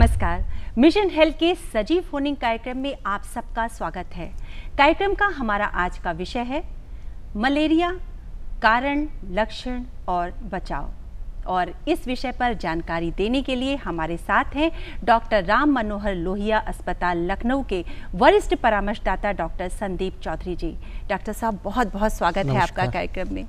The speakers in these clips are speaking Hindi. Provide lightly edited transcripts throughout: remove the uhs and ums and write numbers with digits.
नमस्कार। मिशन हेल्थ के सजीव फोनिंग कार्यक्रम में आप सबका स्वागत है। कार्यक्रम का हमारा आज का विषय है मलेरिया, कारण, लक्षण और बचाव। और इस विषय पर जानकारी देने के लिए हमारे साथ हैं डॉक्टर राम मनोहर लोहिया अस्पताल लखनऊ के वरिष्ठ परामर्शदाता डॉक्टर संदीप चौधरी जी। डॉक्टर साहब, बहुत बहुत स्वागत है आपका कार्यक्रम में।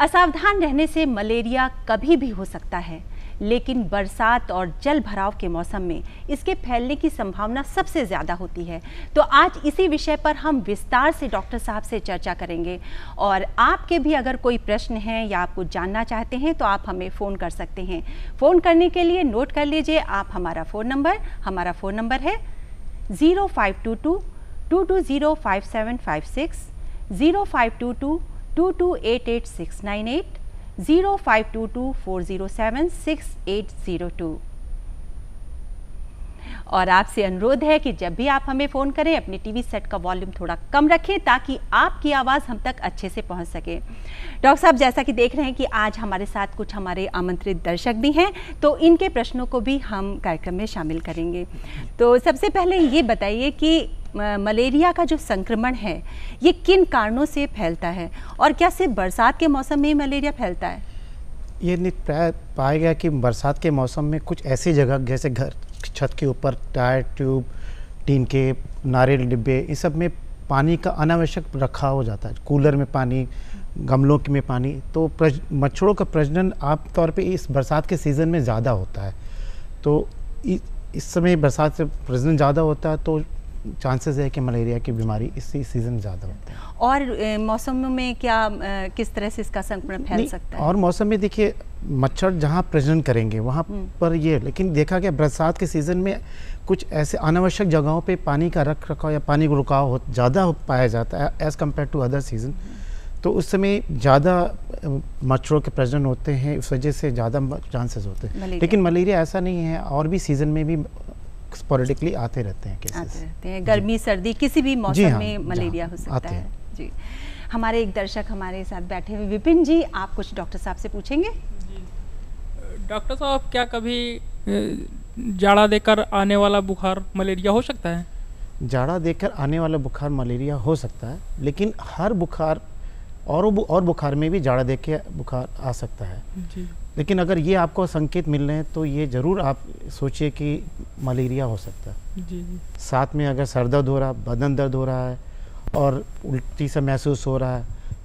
असावधान रहने से मलेरिया कभी भी हो सकता है, लेकिन बरसात और जल भराव के मौसम में इसके फैलने की संभावना सबसे ज़्यादा होती है। तो आज इसी विषय पर हम विस्तार से डॉक्टर साहब से चर्चा करेंगे। और आपके भी अगर कोई प्रश्न हैं या आप कुछ जानना चाहते हैं तो आप हमें फ़ोन कर सकते हैं। फ़ोन करने के लिए नोट कर लीजिए आप हमारा फ़ोन नंबर है 0522 220 5756, 0522 2288698, 0522-407-6802। और आपसे अनुरोध है कि जब भी आप हमें फ़ोन करें अपने टीवी सेट का वॉल्यूम थोड़ा कम रखें ताकि आपकी आवाज़ हम तक अच्छे से पहुंच सके। डॉक्टर साहब, जैसा कि देख रहे हैं कि आज हमारे साथ कुछ हमारे आमंत्रित दर्शक भी हैं, तो इनके प्रश्नों को भी हम कार्यक्रम में शामिल करेंगे। तो सबसे पहले ये बताइए कि मलेरिया का जो संक्रमण है ये किन कारणों से फैलता है और क्या सिर्फ बरसात के मौसम में ही मलेरिया फैलता है? ये प्राय पाया गया कि बरसात के मौसम में कुछ ऐसी जगह जैसे घर छत के ऊपर टायर ट्यूब, टीन के नारियल डिब्बे, इस सब में पानी का अनावश्यक रखा हो जाता है। कूलर में पानी, गमलों में पानी, तो मच्छरों का प्रजनन आमतौर पे इस बरसात के सीज़न में ज़्यादा होता है। तो इस समय बरसात से प्रजनन ज़्यादा होता है तो चांसेस है कि मलेरिया की बीमारी इसी सीज़न ज़्यादा होता है। और मौसम में क्या किस तरह से इसका संक्रमण फैल सकता है? और मौसम में देखिए, मच्छर जहाँ प्रजनन करेंगे वहाँ पर ये, लेकिन देखा गया बरसात के सीज़न में कुछ ऐसे अनावश्यक जगहों पे पानी का रख रखाव या पानी का रुकाव ज़्यादा पाया जाता है as compared to other season. तो उस समय ज़्यादा मच्छरों के प्रजनन होते हैं, इस वजह से ज़्यादा चांसेस होते हैं। लेकिन मलेरिया ऐसा नहीं है, और भी सीज़न में भी स्पोरेडिकली आते रहते हैं केसेस। गर्मी सर्दी किसी भी मौसम में मलेरिया हो सकता है जी। हमारे एक दर्शक हमारे साथ बैठे हुए विपिन जी, आप कुछ डॉक्टर साहब से पूछेंगे? जी डॉक्टर साहब, क्या कभी जाड़ा देकर आने वाला बुखार मलेरिया हो सकता है? जाड़ा देकर आने वाला बुखार मलेरिया हो सकता है, लेकिन हर बुखार और बुखार में भी जाड़ा देख के बुखार आ सकता है जी। लेकिन अगर ये आपको संकेत मिल रहे हैं तो ये ज़रूर आप सोचिए कि मलेरिया हो सकता है जी। साथ में अगर सर दर्द हो रहा, बदन दर्द हो रहा है और उल्टी सा महसूस हो रहा है,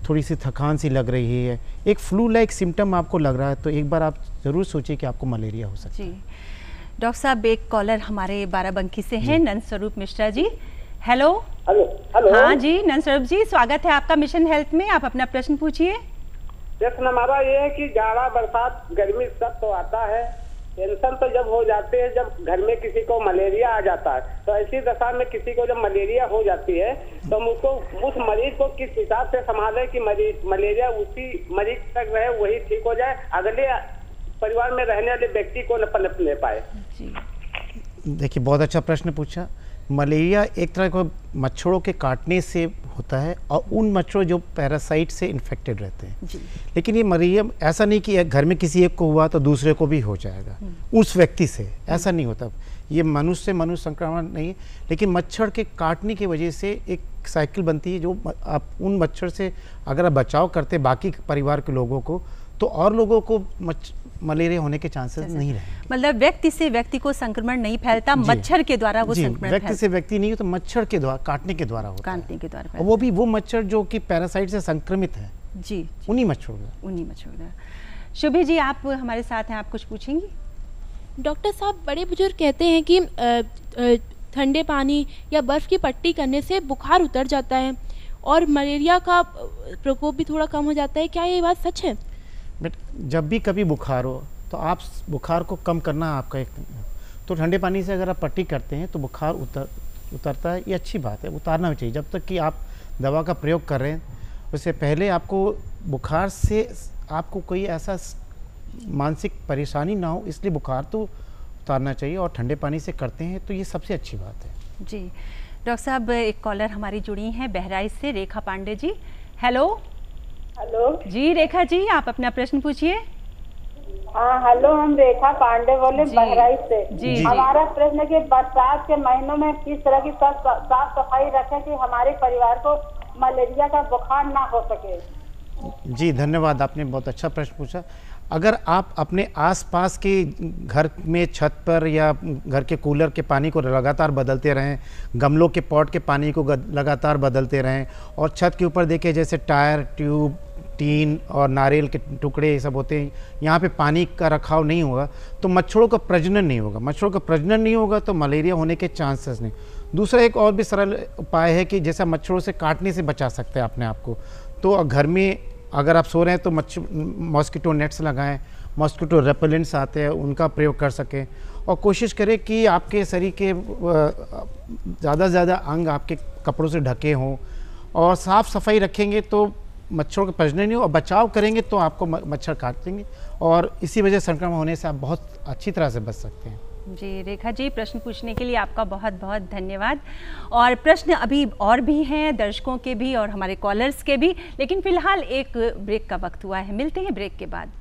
थोड़ी सी थकान सी लग रही है, एक फ्लू लाइक सिम्टम आपको लग रहा है, तो एक बार आप ज़रूर सोचिए कि आपको मलेरिया हो सकता है। डॉक्टर साहब, एक कॉलर हमारे बाराबंकी से हैं, नंद स्वरूप मिश्रा जी। हेलो। हाँ जी, नंद स्वरूप जी, स्वागत है आपका मिशन हेल्थ में। आप अपना प्रश्न पूछिए। प्रश्न हमारा ये है कि जाड़ा, बरसात, गर्मी सब तो आता है, टेंशन तो जब हो जाते हैं जब घर में किसी को मलेरिया आ जाता है, तो ऐसी दशा में किसी को जब मलेरिया हो जाती है तो हम उसको, उस मरीज को किस हिसाब से संभाले कि मलेरिया उसी मरीज तक रहे, वही ठीक हो जाए, अगले परिवार में रहने वाले व्यक्ति को न पनप ले पाए? देखिए, बहुत अच्छा प्रश्न पूछा। मलेरिया एक तरह का मच्छरों के काटने से होता है और उन मच्छरों जो पैरासाइट से इन्फेक्टेड रहते हैं जी। लेकिन ये मलेरिया ऐसा नहीं कि घर में किसी एक को हुआ तो दूसरे को भी हो जाएगा उस व्यक्ति से, ऐसा नहीं होता। ये मनुष्य से मनुष्य संक्रमण नहीं है, लेकिन मच्छर के काटने की वजह से एक साइकिल बनती है, जो आप उन मच्छर से अगर आप बचाव करते बाकी परिवार के लोगों को, तो और लोगों को मलेरिया होने के चांसेस नहीं रहेंगे। मतलब व्यक्ति से व्यक्ति को संक्रमण नहीं फैलता, मच्छर के द्वारा वो संक्रमण व्यक्ति से व्यक्ति नहीं, तो मच्छर के द्वारा, काटने के द्वारा होता है। काटने के द्वारा, वो भी वो मच्छर जो कि पैरासाइट से संक्रमित है जी, उन्हीं मच्छरों का। शुभी जी, आप हमारे साथ हैं, आप कुछ पूछेंगी? डॉक्टर साहब, बड़े बुजुर्ग कहते हैं कि ठंडे पानी या बर्फ़ की पट्टी करने से बुखार उतर जाता है और मलेरिया का प्रकोप भी थोड़ा कम हो जाता है, क्या ये बात सच है? बट जब भी कभी बुखार हो तो आप बुखार को कम करना आपका एक, तो ठंडे पानी से अगर आप पट्टी करते हैं तो बुखार उतरता है, ये अच्छी बात है, उतारना भी चाहिए। जब तक कि आप दवा का प्रयोग कर रहे हैं उससे पहले आपको बुखार से आपको कोई ऐसा मानसिक परेशानी ना हो, इसलिए बुखार तो उतारना चाहिए, और ठंडे पानी से करते हैं तो ये सबसे अच्छी बात है जी। डॉक्टर साहब, एक कॉलर हमारी जुड़ी हैं बहराइच से, रेखा पांडे जी। हेलो। हेलो जी रेखा जी, आप अपना प्रश्न पूछिए। हेलो, हम रेखा पांडे बोले बहराइच से। जी। हमारा प्रश्न है कि बरसात के महीनों में किस तरह की साफ सफाई रखें कि हमारे परिवार को मलेरिया का बुखार ना हो सके। जी धन्यवाद, आपने बहुत अच्छा प्रश्न पूछा। अगर आप अपने आसपास के घर में छत पर या घर के कूलर के पानी को लगातार बदलते रहें, गमलों के पॉट के पानी को लगातार बदलते रहें, और छत के ऊपर देखिए जैसे टायर, ट्यूब, टीन और नारियल के टुकड़े ये सब होते हैं, यहाँ पे पानी का रखाव नहीं होगा तो मच्छरों का प्रजनन नहीं होगा। मच्छरों का प्रजनन नहीं होगा तो मलेरिया होने के चांसेस नहीं। दूसरा एक और भी सरल उपाय है कि जैसा मच्छरों से काटने से बचा सकते हैं अपने आप को, तो घर में अगर आप सो रहे हैं तो मॉस्किटो नेट्स लगाएं, मॉस्किटो रेपेलेंट्स आते हैं उनका प्रयोग कर सकें, और कोशिश करें कि आपके शरीर के ज़्यादा से ज़्यादा अंग आपके कपड़ों से ढके हों, और साफ़ सफाई रखेंगे तो मच्छरों का प्रजनन नहीं हो, और बचाव करेंगे तो आपको मच्छर काट देंगे, और इसी वजह संक्रमण होने से आप बहुत अच्छी तरह से बच सकते हैं। जी रेखा जी, प्रश्न पूछने के लिए आपका बहुत बहुत धन्यवाद। और प्रश्न अभी और भी हैं, दर्शकों के भी और हमारे कॉलर्स के भी, लेकिन फिलहाल एक ब्रेक का वक्त हुआ है। मिलते हैं ब्रेक के बाद।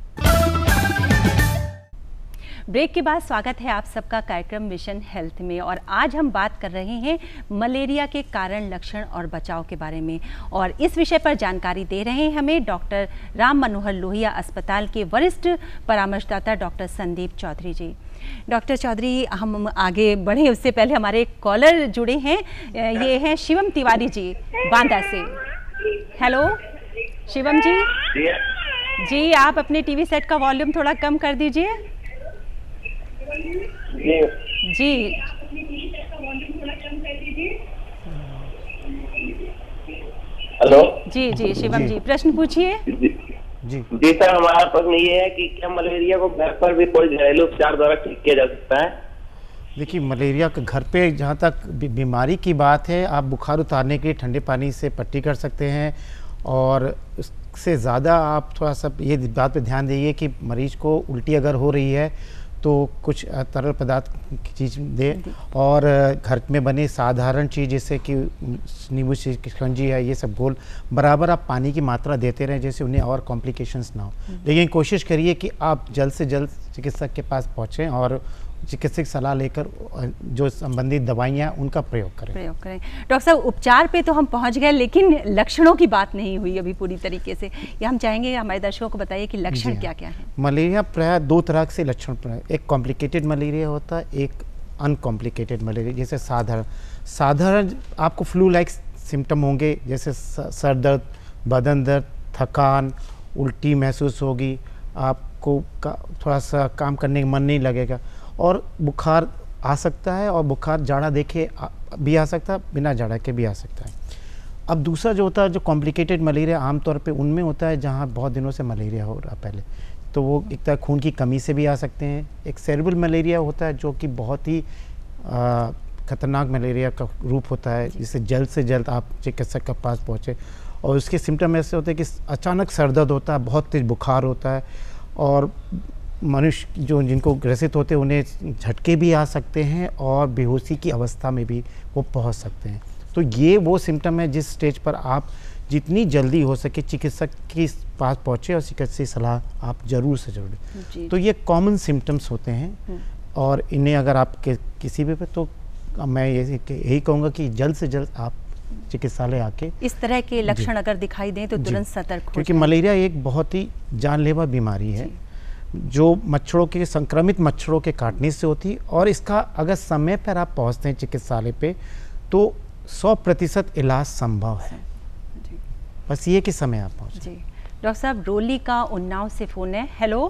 ब्रेक के बाद स्वागत है आप सबका कार्यक्रम मिशन हेल्थ में, और आज हम बात कर रहे हैं मलेरिया के कारण, लक्षण और बचाव के बारे में। और इस विषय पर जानकारी दे रहे हैं हमें डॉक्टर राम मनोहर लोहिया अस्पताल के वरिष्ठ परामर्शदाता डॉक्टर संदीप चौधरी जी। डॉक्टर चौधरी, हम आगे बढ़े उससे पहले हमारे एक कॉलर जुड़े हैं, ये हैं शिवम तिवारी जी बांदा से। हेलो शिवम जी। जी आप अपने टीवी सेट का वॉल्यूम थोड़ा कम कर दीजिए। जी हेलो। जी जी शिवम जी, प्रश्न पूछिए। जी सर, हमारा प्रश्न ये है कि क्या मलेरिया को घर पर भी कोई घरेलू उपचार द्वारा ठीक किया जा सकता है? देखिए, मलेरिया के घर पे जहाँ तक बीमारी की बात है, आप बुखार उतारने के लिए ठंडे पानी से पट्टी कर सकते हैं, और उससे ज़्यादा आप थोड़ा सा ये बात पे ध्यान दीजिए कि मरीज को उल्टी अगर हो रही है तो कुछ तरल पदार्थ की चीज़ दें, और घर में बने साधारण चीज़ जैसे कि नींबू शिकंजी है, ये सब घोल बराबर आप पानी की मात्रा देते रहें, जैसे उन्हें और कॉम्प्लिकेशंस ना हो। लेकिन कोशिश करिए कि आप जल्द से जल्द चिकित्सक के पास पहुँचें और चिकित्सक सलाह लेकर जो संबंधित दवाइयाँ उनका प्रयोग करें। डॉक्टर साहब, उपचार पे तो हम पहुंच गए, लेकिन लक्षणों की बात नहीं हुई अभी पूरी तरीके से। ये हम चाहेंगे हमारे दर्शकों को बताइए कि लक्षण क्या क्या है। मलेरिया प्राय दो तरह से लक्षण, एक कॉम्प्लिकेटेड मलेरिया होता है, एक अनकॉम्प्लिकेटेड मलेरिया। जैसे साधारण आपको फ्लू लाइक सिम्टम होंगे, जैसे सर दर्द, बदन दर्द, थकान, उल्टी महसूस होगी, आपको थोड़ा सा काम करने का मन नहीं लगेगा, और बुखार आ सकता है, और बुखार जाड़ा देखे भी आ सकता है, बिना जाड़ा के भी आ सकता है। अब दूसरा जो होता है, जो कॉम्प्लिकेटेड मलेरिया आमतौर पे उनमें होता है जहाँ बहुत दिनों से मलेरिया हो रहा पहले, तो वो एक तरह खून की कमी से भी आ सकते हैं। एक सेरेब्रल मलेरिया होता है जो कि बहुत ही खतरनाक मलेरिया का रूप होता है, जिससे जल्द से जल्द आप चिकित्सक के पास पहुँचे, और उसके सिम्टम ऐसे होते हैं कि अचानक सर दर्द होता है, बहुत तेज बुखार होता है, और मनुष्य जो जिनको ग्रसित होते हैं उन्हें झटके भी आ सकते हैं, और बेहोशी की अवस्था में भी वो पहुंच सकते हैं। तो ये वो सिम्टम है जिस स्टेज पर आप जितनी जल्दी हो सके चिकित्सक के पास पहुँचे और चिकित्सकीय सलाह आप ज़रूर से ज़रूर। तो ये कॉमन सिम्टम्स होते हैं, और इन्हें अगर आप किसी भी पे, तो मैं यही कहूँगा कि जल्द से जल्द आप चिकित्सालय आके इस तरह के लक्षण अगर दिखाई दें तो तुरंत सतर्क हो, क्योंकि मलेरिया एक बहुत ही जानलेवा बीमारी है जो मच्छरों के, संक्रमित मच्छरों के काटने से होती है, और इसका अगर समय पर आप पहुंचते हैं चिकित्सालय पे तो 100% इलाज संभव है। बस ये कि समय आप पहुंचे। जी डॉक्टर साहब, रोली का उन्नाव से फोन है। हेलो।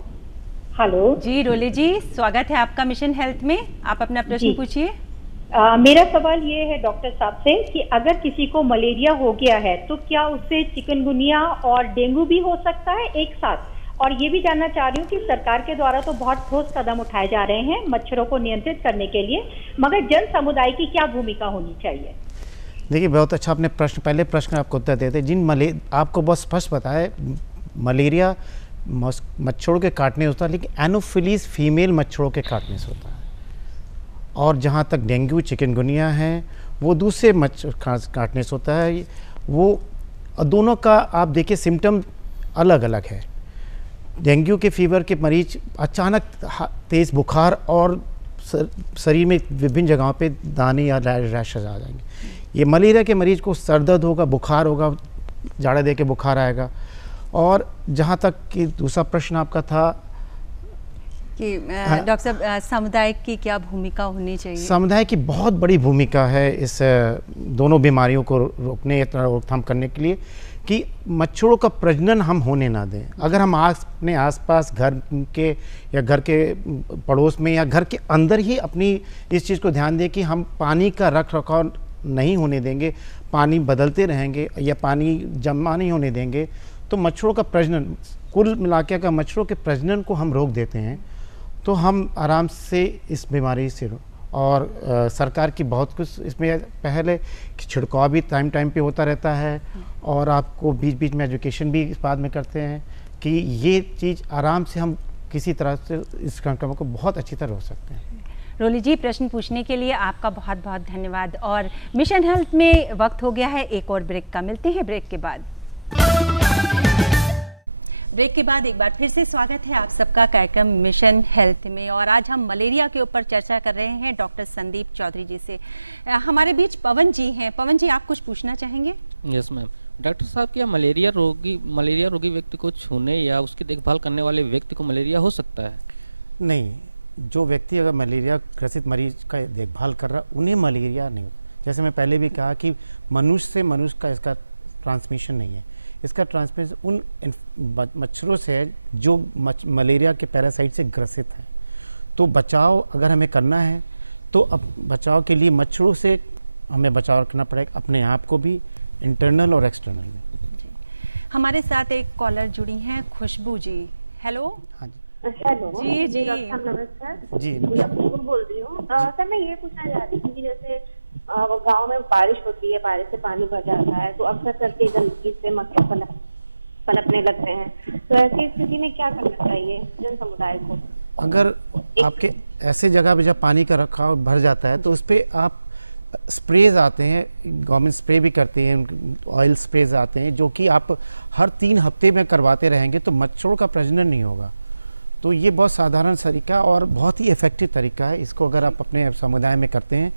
हेलो जी रोली जी, स्वागत है आपका मिशन हेल्थ में, आप अपना प्रश्न पूछिए। मेरा सवाल ये है डॉक्टर साहब से कि अगर किसी को मलेरिया हो गया है तो क्या उससे चिकनगुनिया और डेंगू भी हो सकता है एक साथ? और ये भी जानना चाह रही हूँ कि सरकार के द्वारा तो बहुत ठोस कदम उठाए जा रहे हैं मच्छरों को नियंत्रित करने के लिए, मगर जन समुदाय की क्या भूमिका होनी चाहिए? देखिए, बहुत अच्छा आपने पहले प्रश्न आपको उत्तर देते हैं। आपको बहुत स्पष्ट पता है मलेरिया मच्छरों के काटने होता है, लेकिन एनोफिलीज फीमेल मच्छरों के काटने से होता है, और जहाँ तक डेंगू चिकनगुनिया है वो दूसरे मच्छर काटने से होता है। वो दोनों का आप देखिए सिम्टम अलग अलग है। डेंगू के फीवर के मरीज अचानक तेज़ बुखार और शरीर में विभिन्न जगहों पे दाने या रैशेज आ जाएंगे। ये मलेरिया के मरीज को सर दर्द होगा, बुखार होगा, जाड़ा दे के बुखार आएगा। और जहाँ तक कि दूसरा प्रश्न आपका था कि डॉक्टर साहब समुदाय की क्या भूमिका होनी चाहिए? समुदाय की बहुत बड़ी भूमिका है इस दोनों बीमारियों को रोकने या रोकथाम करने के लिए कि मच्छरों का प्रजनन हम होने ना दें। अगर हम अपने आसपास घर के या घर के पड़ोस में या घर के अंदर ही अपनी इस चीज़ को ध्यान दें कि हम पानी का रख रखाव नहीं होने देंगे, पानी बदलते रहेंगे या पानी जमा नहीं होने देंगे, तो मच्छरों का प्रजनन, कुल मिलाकर का मच्छरों के प्रजनन को हम रोक देते हैं, तो हम आराम से इस बीमारी से और सरकार की बहुत कुछ इसमें पहले छिड़काव भी टाइम टाइम पे होता रहता है और आपको बीच बीच में एजुकेशन भी इस बात में करते हैं कि ये चीज़ आराम से हम किसी तरह से इस संक्रमण को बहुत अच्छी तरह रोक सकते हैं। रोली जी, प्रश्न पूछने के लिए आपका बहुत बहुत धन्यवाद। और मिशन हेल्थ में वक्त हो गया है एक और ब्रेक का, मिलते हैं ब्रेक के बाद। ब्रेक के बाद एक बार फिर से स्वागत है आप सबका कार्यक्रम मिशन हेल्थ में। और आज हम मलेरिया के ऊपर चर्चा कर रहे हैं डॉक्टर संदीप चौधरी जी से। हमारे बीच पवन जी हैं। पवन जी, आप कुछ पूछना चाहेंगे? Yes ma'am. डॉक्टर साहब, क्या मलेरिया रोगी व्यक्ति को छूने या उसकी देखभाल करने वाले व्यक्ति को मलेरिया हो सकता है? नहीं, जो व्यक्ति अगर मलेरिया ग्रसित मरीज का देखभाल कर रहा उन्हें मलेरिया नहीं। जैसे मैं पहले भी कहा कि मनुष्य से मनुष्य का इसका ट्रांसमिशन नहीं है। इसका ट्रांसमिशन उन मच्छरों से है जो मलेरिया के पैरासाइट से ग्रसित हैं। तो बचाव अगर हमें करना है तो अब बचाव के लिए मच्छरों से हमें बचाव रखना पड़ेगा, अपने आप को भी, इंटरनल और एक्सटर्नल में। हमारे साथ एक कॉलर जुड़ी हैं, खुशबू जी। हेलो। हाँ जी। हेलो जी जी नमस्कार जी, बोल रही हूँ सर। मैं ये पूछना चाह रही थी कि जैसे गांव में बारिश होती है, बारिश से पानी भर जाता है, तो अक्सर करके गंदगी से मच्छर पनपने लगते हैं, तो ऐसी स्थिति में क्या करना चाहिए जन समुदाय को? अगर आपके ऐसे जगह पे जब पानी का रखाव भर जाता है तो उस पर आप स्प्रेज आते हैं, गवर्नमेंट स्प्रे भी करते हैं, ऑयल स्प्रेज आते हैं जो कि आप हर 3 हफ्ते में करवाते रहेंगे तो मच्छरों का प्रजनन नहीं होगा। तो ये बहुत साधारण तरीका और बहुत ही इफेक्टिव तरीका है। इसको अगर आप अपने समुदाय में करते हैं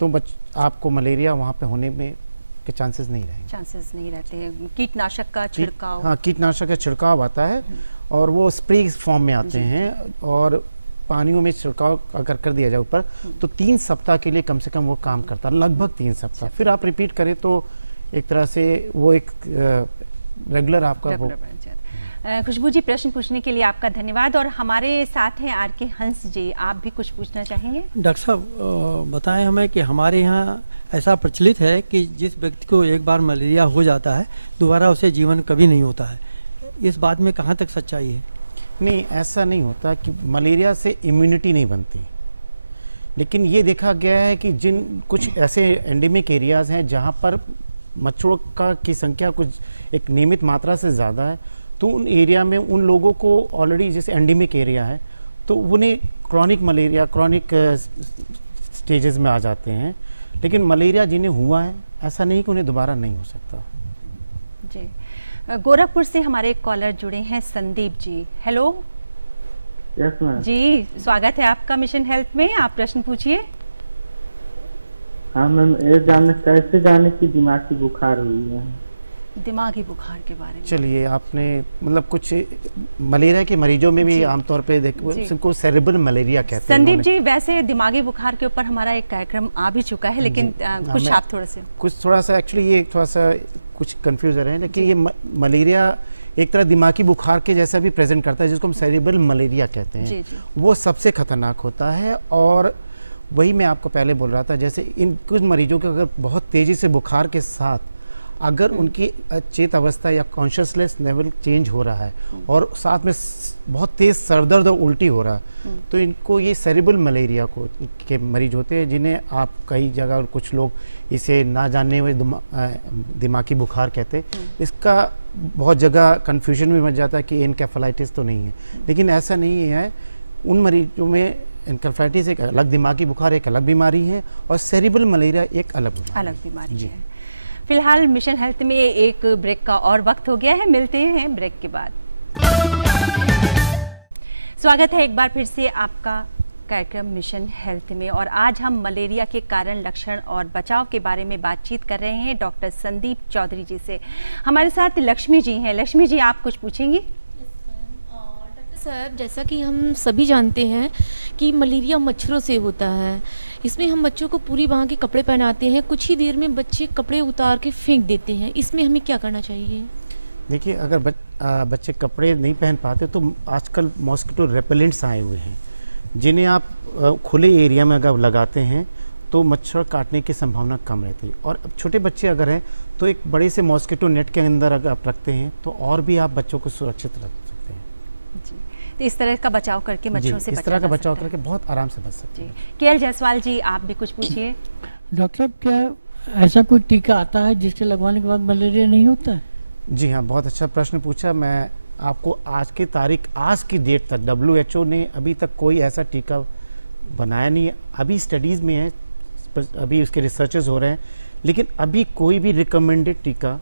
तो आपको मलेरिया वहाँ पे होने में के चांसेस नहीं रहेंगे। चांसेस नहीं रहते हैं। कीटनाशक का छिड़काव, हाँ, कीटनाशक का छिड़काव आता है और वो स्प्रे फॉर्म में आते हैं और पानियों में छिड़काव अगर कर दिया जाए ऊपर तो 3 सप्ताह के लिए कम से कम वो काम करता है, लगभग 3 सप्ताह। फिर आप रिपीट करें तो एक तरह से वो एक रेगुलर आपका वो। खुशबू जी, प्रश्न पूछने के लिए आपका धन्यवाद। और हमारे साथ हैं आर के हंस जी, आप भी कुछ पूछना चाहेंगे? डॉक्टर साहब, बताएं हमें कि हमारे यहाँ ऐसा प्रचलित है कि जिस व्यक्ति को एक बार मलेरिया हो जाता है दोबारा उसे जीवन कभी नहीं होता है। इस बात में कहाँ तक सच्चाई है? नहीं, ऐसा नहीं होता कि मलेरिया से इम्यूनिटी नहीं बनती, लेकिन ये देखा गया है कि जिन कुछ ऐसे एंडेमिक एरियाज हैं जहां पर मच्छरों की संख्या कुछ एक नियमित मात्रा से ज्यादा है, तो उन एरिया में उन लोगों को ऑलरेडी जैसे एंडेमिक एरिया है तो उन्हें क्रॉनिक मलेरिया, क्रॉनिक स्टेजेस में आ जाते हैं। लेकिन मलेरिया जिन्हें हुआ है ऐसा नहीं कि उन्हें दोबारा नहीं हो सकता। जी, गोरखपुर से हमारे कॉलर जुड़े हैं, Sandeep ji. Hello. Yes ma'am. जी, स्वागत है आपका मिशन हेल्थ में। आप प्रश्न पूछिए। हाँ मैम, कैसे जाने की दिमागी बुखार हुई है? दिमागी बुखार के बारे में चलिए, आपने मतलब कुछ मलेरिया के मरीजों में भी आमतौर पे देखो सेरेब्रल मलेरिया कहते हैं। संदीप जी, वैसे दिमागी बुखार के ऊपर हमारा एक कार्यक्रम आ भी चुका है, लेकिन कुछ आप थोड़ा सा एक्चुअली ये थोड़ा सा कुछ कंफ्यूजन है, लेकिन ये मलेरिया एक तरह दिमागी बुखार के जैसा भी प्रेजेंट करता है जिसको हम सेरेब्रल मलेरिया कहते हैं। वो सबसे खतरनाक होता है और वही मैं आपको पहले बोल रहा था, जैसे इन कुछ मरीजों के अगर बहुत तेजी से बुखार के साथ अगर उनकी चेत अवस्था या कॉन्शियसनेस लेवल चेंज हो रहा है और साथ में बहुत तेज सरदर्द और उल्टी हो रहा है तो इनको ये सेरेब्रल मलेरिया के मरीज होते हैं, जिन्हें आप कई जगह कुछ लोग इसे ना जानने हुए दिमागी बुखार कहते हैं। इसका बहुत जगह कंफ्यूजन में मच जाता है कि एनकेफेलाइटिस तो नहीं है, लेकिन ऐसा नहीं है। उन मरीजों में एनकेफेलाइटिस एक अलग, दिमागी बुखार एक अलग बीमारी है और सेरेब्रल मलेरिया एक अलग बीमारी है। फिलहाल मिशन हेल्थ में एक ब्रेक का और वक्त हो गया है, मिलते हैं ब्रेक के बाद। स्वागत है एक बार फिर से आपका कार्यक्रम मिशन हेल्थ में। और आज हम मलेरिया के कारण, लक्षण और बचाव के बारे में बातचीत कर रहे हैं डॉक्टर संदीप चौधरी जी से। हमारे साथ लक्ष्मी जी हैं। लक्ष्मी जी, आप कुछ पूछेंगी? डॉक्टर साहब, जैसा कि हम सभी जानते हैं कि मलेरिया मच्छरों से होता है। इसमें हम बच्चों को पूरी बांह के कपड़े पहनाते हैं, कुछ ही देर में बच्चे कपड़े उतार के फेंक देते हैं। इसमें हमें क्या करना चाहिए? देखिए, अगर बच्चे कपड़े नहीं पहन पाते तो आजकल मॉस्किटो रेपेलेंट्स आए हुए हैं, जिन्हें आप खुले एरिया में अगर लगाते हैं तो मच्छर काटने की संभावना कम रहती है। और छोटे बच्चे अगर हैं तो एक बड़े से मॉस्किटो नेट के अंदर अगर आप रखते हैं तो और भी आप बच्चों को सुरक्षित रख सकते हैं। जी, तो इस तरह का बचाव करके मच्छरों से इस तरह का बचाव करके बहुत आराम से बच सकते हैं। केएल जायसवाल जी, आप भी कुछ पूछिए। डॉक्टर साहब, क्या ऐसा कोई टीका आता है जिससे लगवाने के बाद मलेरिया नहीं होता है? जी हाँ, बहुत अच्छा प्रश्न पूछा। मैं आपको आज की डेट तक WHO ने अभी तक कोई ऐसा टीका बनाया नहीं है। अभी स्टडीज में है, अभी उसके रिसर्चेस हो रहे हैं, लेकिन अभी कोई भी रिकमेंडेड टीका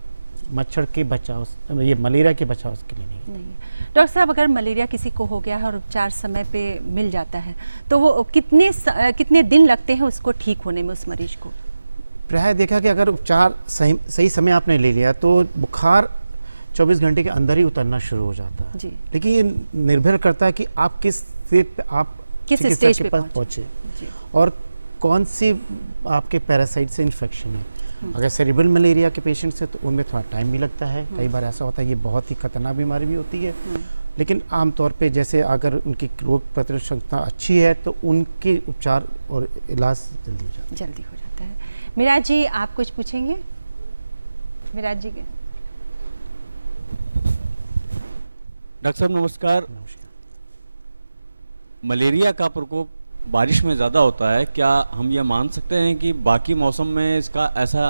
मच्छर के बचाव, ये मलेरिया के बचाव के लिए नहीं। डॉक्टर साहब, अगर मलेरिया किसी को हो गया है और उपचार समय पे मिल जाता है तो वो कितने दिन लगते हैं उसको ठीक होने में, उस मरीज को? प्राय देखा कि अगर उपचार सही समय आपने ले लिया तो बुखार 24 घंटे के अंदर ही उतरना शुरू हो जाता है जी। लेकिन ये निर्भर करता है कि आप किस स्टेज के पास पहुंचे और कौन सी आपके पैरासाइट से इन्फेक्शन है। अगर सेरिब्रल मलेरिया के पेशेंट्स हैं तो उनमें थोड़ा टाइम भी लगता है। कई बार ऐसा होता है, ये बहुत ही खतरनाक बीमारी भी होती है, लेकिन आमतौर पे जैसे अगर उनकी रोग प्रतिरोधक क्षमता अच्छी है तो उनके उपचार और इलाज जल्दी हो जाता है। मिराज जी, आप कुछ पूछेंगे? मिराज जी, डॉक्टर साहब नमस्कार। मलेरिया का प्रकोप बारिश में ज्यादा होता है, क्या हम ये मान सकते हैं कि बाकी मौसम में इसका ऐसा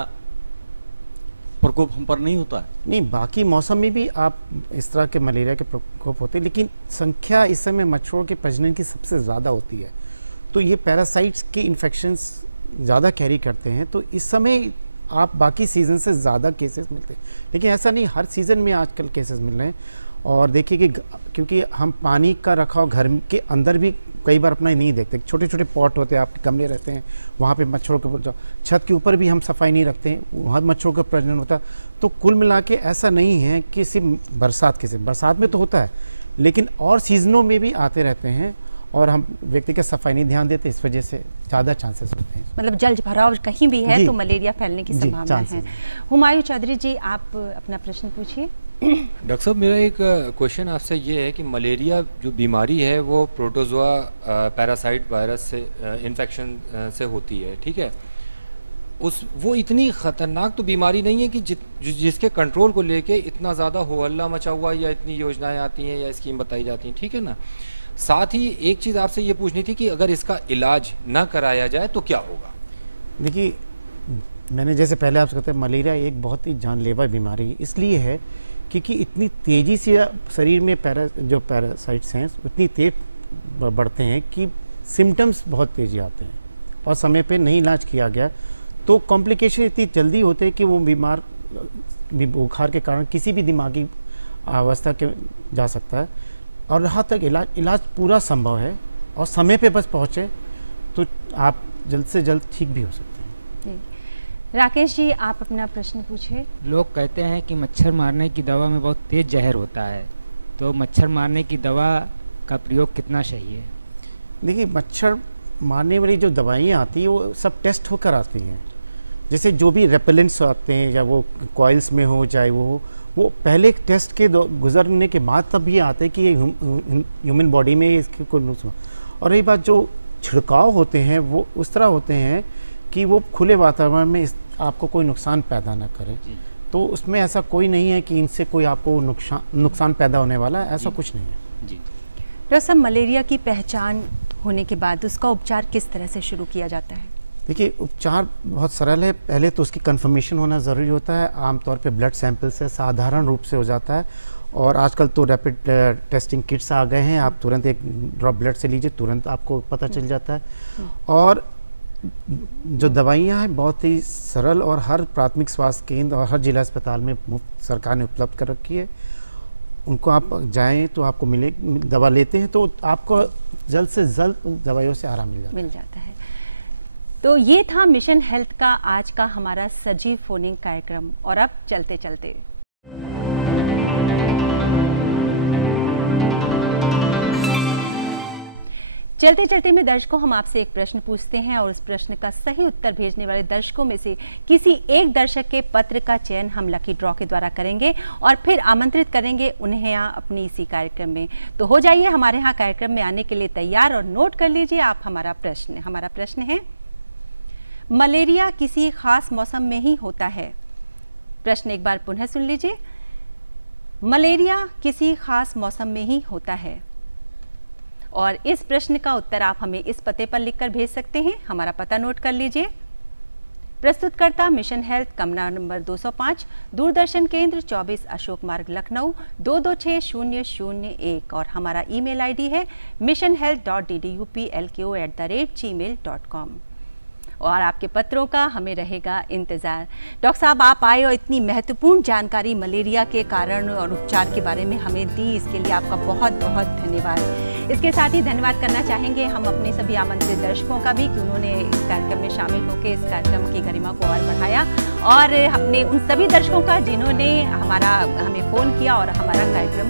प्रकोप हम पर नहीं होता है? नहीं, बाकी मौसम में भी आप इस तरह के मलेरिया के प्रकोप होते हैं, लेकिन संख्या इस समय मच्छरों के प्रजनन की सबसे ज्यादा होती है, तो ये पैरासाइट्स की इन्फेक्शंस ज्यादा कैरी करते हैं, तो इस समय आप बाकी सीजन से ज्यादा केसेस मिलते हैं। लेकिन ऐसा नहीं, हर सीजन में आजकल केसेस मिल रहे हैं। और देखिए कि क्योंकि हम पानी का रखाव घर के अंदर भी कई बार अपना नहीं देखते, छोटे छोटे पॉट होते हैं, आपके गमले रहते हैं, वहां पे मच्छरों के, छत के ऊपर भी हम सफाई नहीं रखते हैं, वहां मच्छरों का प्रजनन होता है। तो कुल मिला के ऐसा नहीं है कि सिर्फ बरसात में तो होता है, लेकिन और सीजनों में भी आते रहते हैं और हम व्यक्ति का सफाई नहीं ध्यान देते, इस वजह से ज्यादा चांसेस होते हैं। मतलब जल भराव कहीं भी है तो मलेरिया फैलने की संभावना है। हुमायूं चौधरी जी, आप अपना प्रश्न पूछिए। डॉक्टर साहब, मेरा एक क्वेश्चन आपसे ये है कि मलेरिया जो बीमारी है वो प्रोटोजोआ पैरासाइट वायरस से इन्फेक्शन से होती है, ठीक है? वो इतनी खतरनाक तो बीमारी नहीं है कि जिसके कंट्रोल को लेके इतना ज्यादा हो हल्ला मचा हुआ या इतनी योजनाएं आती हैं या स्कीम बताई जाती हैं, ठीक है ना? साथ ही एक चीज आपसे ये पूछनी थी कि अगर इसका इलाज न कराया जाए तो क्या होगा? देखिए, मैंने जैसे पहले आपसे कहते हैं, मलेरिया एक बहुत ही जानलेवा बीमारी इसलिए है क्योंकि इतनी तेजी से शरीर में जो पैरासाइट्स हैं इतनी तेज बढ़ते हैं कि सिम्टम्स बहुत तेजी आते हैं, और समय पे नहीं इलाज किया गया तो कॉम्प्लिकेशन इतनी जल्दी होते हैं कि वो बीमार बुखार के कारण किसी भी दिमागी अवस्था के जा सकता है। और रहा तक इलाज पूरा संभव है और समय पे बस पहुंचे तो आप जल्द से जल्द ठीक भी हो सकते हैं। राकेश जी, आप अपना प्रश्न पूछिए। लोग कहते हैं कि मच्छर मारने की दवा में बहुत तेज जहर होता है, तो मच्छर मारने की दवा का प्रयोग कितना सही है? देखिए, मच्छर मारने वाली जो दवाइयां आती है वो सब टेस्ट होकर आती हैं। जैसे जो भी रेपेलेंट्स आते हैं, या वो कॉइल्स में हो चाहे वो पहले टेस्ट के गुजरने के बाद तब ये आते हैं कि ये ह्यूमन बॉडी में इसके कोई नुकसान। और रही बात, जो छिड़काव होते हैं वो उस तरह होते हैं कि वो खुले वातावरण में आपको कोई नुकसान पैदा न करे, तो उसमें ऐसा कोई नहीं है कि इनसे कोई आपको नुकसान पैदा होने वाला है, ऐसा कुछ नहीं है। डॉक्टर साहब, मलेरिया की पहचान होने के बाद उसका उपचार किस तरह से शुरू किया जाता है? देखिए, उपचार बहुत सरल है। पहले तो उसकी कंफर्मेशन होना जरूरी होता है। आमतौर पे ब्लड सैंपल से साधारण रूप से हो जाता है, और आजकल तो रैपिड टेस्टिंग किट्स आ गए हैं, आप तुरंत एक ड्रॉप ब्लड से लीजिए, तुरंत आपको पता चल जाता है। और जो दवाइयां हैं बहुत ही सरल, और हर प्राथमिक स्वास्थ्य केंद्र और हर जिला अस्पताल में मुफ्त सरकार ने उपलब्ध कर रखी है। उनको आप जाएं तो आपको मिले, दवा लेते हैं तो आपको जल्द से जल्द दवाइयों से आराम मिल जाता है। तो ये था मिशन हेल्थ का आज का हमारा सजीव फोनिंग कार्यक्रम। और अब चलते चलते में दर्शकों, हम आपसे एक प्रश्न पूछते हैं और उस प्रश्न का सही उत्तर भेजने वाले दर्शकों में से किसी एक दर्शक के पत्र का चयन हम लकी ड्रॉ के द्वारा करेंगे और फिर आमंत्रित करेंगे उन्हें यहाँ अपनी इसी कार्यक्रम में। तो हो जाइए हमारे यहाँ कार्यक्रम में आने के लिए तैयार और नोट कर लीजिए आप हमारा प्रश्न है, मलेरिया किसी खास मौसम में ही होता है? प्रश्न एक बार पुनः सुन लीजिए, मलेरिया किसी खास मौसम में ही होता है? और इस प्रश्न का उत्तर आप हमें इस पते पर लिखकर भेज सकते हैं। हमारा पता नोट कर लीजिए, प्रस्तुतकर्ता मिशन हेल्थ, कमरा नंबर 205, दूरदर्शन केंद्र 24 अशोक मार्ग, लखनऊ 226001। और हमारा ईमेल आईडी है missionhealth.ddupplko@gmail.com। और आपके पत्रों का हमें रहेगा इंतजार। डॉक्टर साहब, आप आए और इतनी महत्वपूर्ण जानकारी मलेरिया के कारण और उपचार के बारे में हमें दी, इसके लिए आपका बहुत बहुत धन्यवाद। इसके साथ ही धन्यवाद करना चाहेंगे हम अपने सभी आमंत्रित दर्शकों का भी कि उन्होंने इस कार्यक्रम में शामिल होकर इस कार्यक्रम की गरिमा को और बढ़ाया, और हमने उन सभी दर्शकों का जिन्होंने हमें फोन किया और हमारा कार्यक्रम